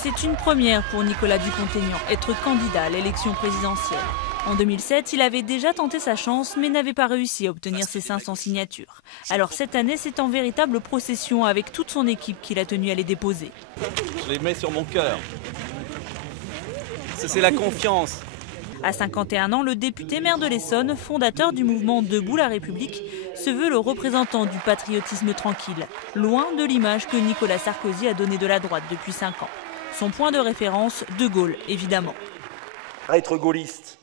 C'est une première pour Nicolas Dupont-Aignan, être candidat à l'élection présidentielle. En 2007, il avait déjà tenté sa chance, mais n'avait pas réussi à obtenir ses 500 signatures. Alors cette année, c'est en véritable procession avec toute son équipe qu'il a tenu à les déposer. Je les mets sur mon cœur. C'est la confiance. À 51 ans, le député maire de l'Essonne, fondateur du mouvement Debout la République, se veut le représentant du patriotisme tranquille, loin de l'image que Nicolas Sarkozy a donnée de la droite depuis 5 ans. Son point de référence, De Gaulle, évidemment. Être gaulliste,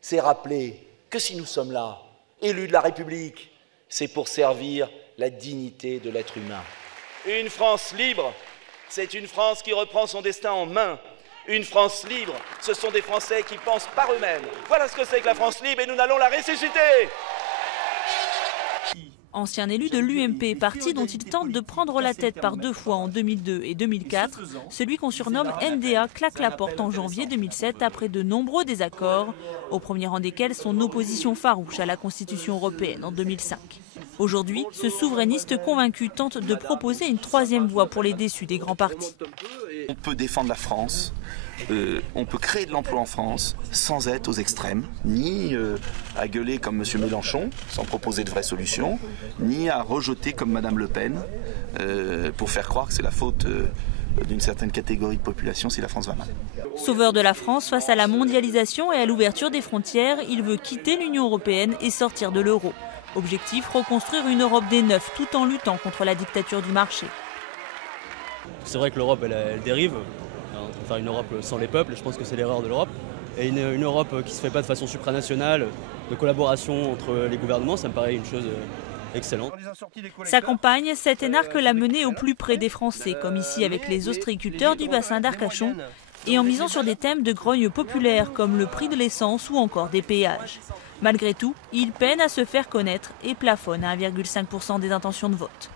c'est rappeler que si nous sommes là, élus de la République, c'est pour servir la dignité de l'être humain. Une France libre, c'est une France qui reprend son destin en main. Une France libre, ce sont des Français qui pensent par eux-mêmes. Voilà ce que c'est que la France libre et nous allons la ressusciter. Ancien élu de l'UMP, parti dont il tente de prendre la tête par 2 fois en 2002 et 2004, celui qu'on surnomme NDA claque la porte en janvier 2007 après de nombreux désaccords, au premier rang desquels son opposition farouche à la Constitution européenne en 2005. Aujourd'hui, ce souverainiste convaincu tente de proposer une 3e voie pour les déçus des grands partis. On peut défendre la France, on peut créer de l'emploi en France sans être aux extrêmes, ni à gueuler comme M. Mélenchon, sans proposer de vraies solutions, ni à rejeter comme Mme Le Pen, pour faire croire que c'est la faute d'une certaine catégorie de population si la France va mal. Sauveur de la France face à la mondialisation et à l'ouverture des frontières, il veut quitter l'Union européenne et sortir de l'euro. Objectif, reconstruire une Europe des neufs tout en luttant contre la dictature du marché. C'est vrai que l'Europe, elle dérive. Faire une Europe sans les peuples, je pense que c'est l'erreur de l'Europe. Et une Europe qui ne se fait pas de façon supranationale, de collaboration entre les gouvernements, ça me paraît une chose excellente. Sa campagne, cet énarque l'a menée au plus près des Français, comme ici avec les ostréiculteurs du bassin d'Arcachon, et en misant sur des thèmes de grogne populaire comme le prix de l'essence ou encore des péages. Malgré tout, il peine à se faire connaître et plafonne à 1,5% des intentions de vote.